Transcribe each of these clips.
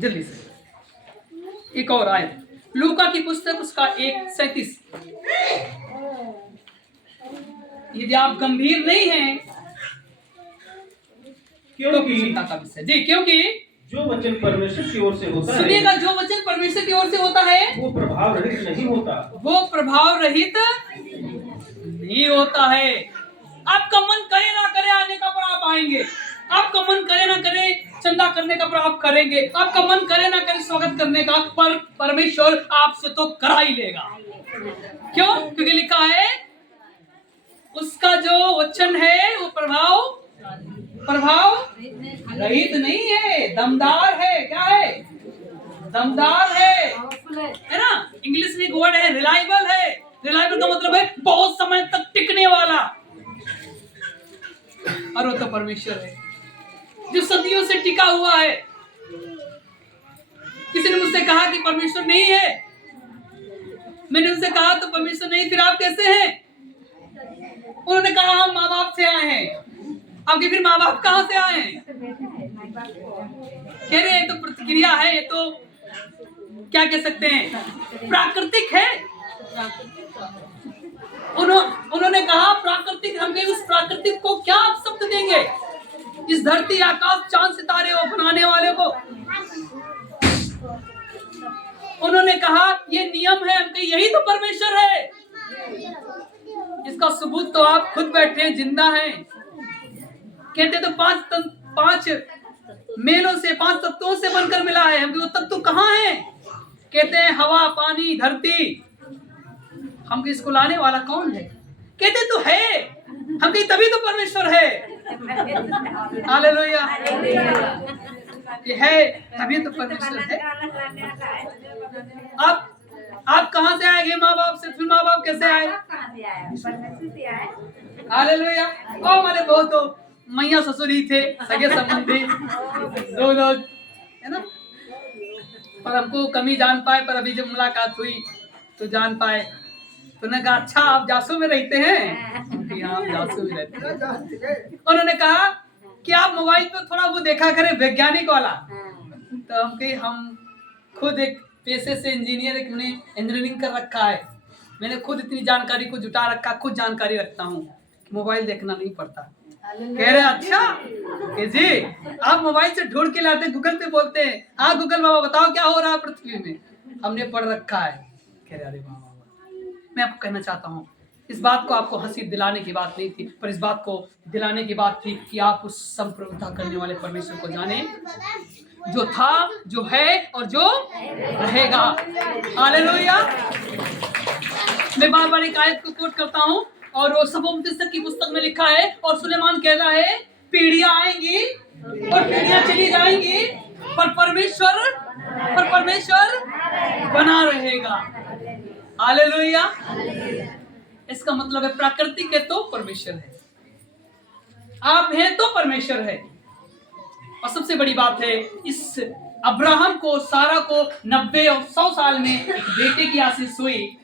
जल्दी से एक और आयत, लूका की पुस्तक उसका 1:37। यदि आप गंभीर नहीं हैं क्योंकि जी, क्योंकि जो वचन परमेश्वर की ओर से होता है, सुनिएगा, जो वचन परमेश्वर की ओर से होता है वो प्रभाव रहित नहीं होता। वो प्रभाव रहित नहीं होता है। आपका मन करे ना करे आने का, पर आप आएंगे। आपका मन करे ना करे चंदा करने का, पर आप करेंगे। आपका मन करे ना करे स्वागत करने का, पर परमेश्वर आपसे तो करा ही लेगा। क्यों? क्योंकि लिखा है उसका जो वचन है वो प्रभाव रहित नहीं है, दमदार है। क्या है? दमदार है ना। इंग्लिश में एक वर्ड है रिलायबल है। रिलायबल का मतलब है बहुत समय तक टिकने वाला। और वो तो परमेश्वर है जो सदियों से टिका हुआ है। किसी ने मुझसे कहा कि परमेश्वर नहीं है। मैंने उनसे कहा तो परमेश्वर नहीं, फिर आप कैसे हैं? उन्होंने कहा हम माँ बाप से आए हैं। आपके फिर माँ बाप कहाँ से आए हैं? कह रहे हैं तो प्रतिक्रिया है, ये तो क्या कह सकते हैं, प्राकृतिक है। उन्होंने कहा प्राकृतिक, हम उस प्राकृतिक को क्या आप शब्द देंगे? इस धरती आकाश चांद सितारे को बनाने वाले को। उन्होंने कहा ये नियम है। हम कहे यही तो परमेश्वर है। इसका सबूत तो आप खुद बैठे हैं, जिंदा हैं। कहते तो पांच मेलों से, 5 तत्वों से बनकर मिला है। हम वो तत्व कहाँ हैं? कहते हैं हवा, पानी, धरती। हम इसको लाने वाला कौन है? कहते तो है। हम कहीं तभी तो परमेश्वर है। हालेलुया। ये है तभी तो परमेश्वर है। आप कहाँ से आए? माँ बाप से। फिर माँ बाप कैसे आए? हालेलुया। और हमारे बहुत तो मैया ससुर ही थे, सगे संबंधी लोग, है ना। पर हमको कमी जान पाए, पर अभी जब मुलाकात हुई तो जान पाए। तो उन्होंने कहा अच्छा आप जासू में रहते हैं? कि हाँ जासू में रहते हैं। उन्होंने कहा कि आप मोबाइल पे थोड़ा वो देखा करें वैज्ञानिक वाला। तो हम खुद एक पेशे से इंजीनियर, एक मैंने इंजीनियरिंग कर रखा है। मैंने खुद इतनी जानकारी को जुटा रखा, खुद जानकारी रखता हूँ, मोबाइल देखना नहीं पड़ता। कह रहे अच्छा कि जी आप मोबाइल से ढूंढ के लाते, गूगल पे बोलते हैं हाँ गूगल बाबा बताओ क्या हो रहा है पृथ्वी में, हमने पढ़ रखा है। कह रहे अरे बाबा, मैं आपको कहना चाहता हूँ इस बात को आपको हंसी दिलाने की बात नहीं थी, पर इस बात को दिलाने की बात थी कि आप उस संप्रभुता करने वाले परमेश्वर को जाने जो था, जो है और जो रहेगा। हालेलुया। मैं बार बार एक आयत को कोट करता हूँ, और वो सबोपदेशक की पुस्तक में लिखा है, और सुलेमान कह रहा है पीढ़ियां आएंगी और पीढ़ियां चली जाएंगी, पर परमेश्वर बना रहेगा। हालेलुया। इसका मतलब है प्राकृतिक है तो परमेश्वर है, आप हैं तो परमेश्वर है। और सबसे बड़ी बात है, इस अब्राहम को, सारा को 90 और 100 साल में एक बेटे की आशीष हुई।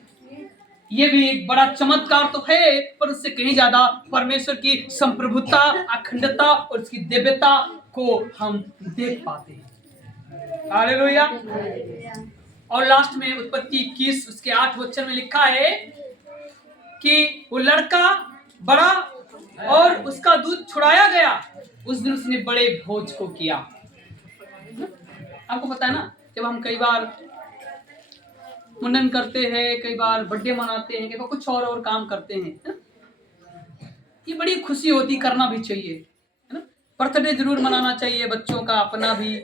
ये भी एक बड़ा चमत्कार तो है, पर उससे कहीं ज्यादा परमेश्वर की संप्रभुता, अखंडता और उसकी दिव्यता को हम देख पाते हैं। हालेलुया। और लास्ट में उत्पत्ति 21 उसके 8 वचन में लिखा है कि वो लड़का बड़ा और उसका दूध छुड़ाया गया। उस दिन उसने बड़े भोज को किया। आपको पता है ना, जब हम कई बार मुंडन करते हैं, कई बार बर्थडे मनाते हैं, कई बार कुछ और काम करते हैं, ये बड़ी खुशी होती, करना भी चाहिए, है ना। बर्थडे जरूर मनाना चाहिए, बच्चों का, अपना भी।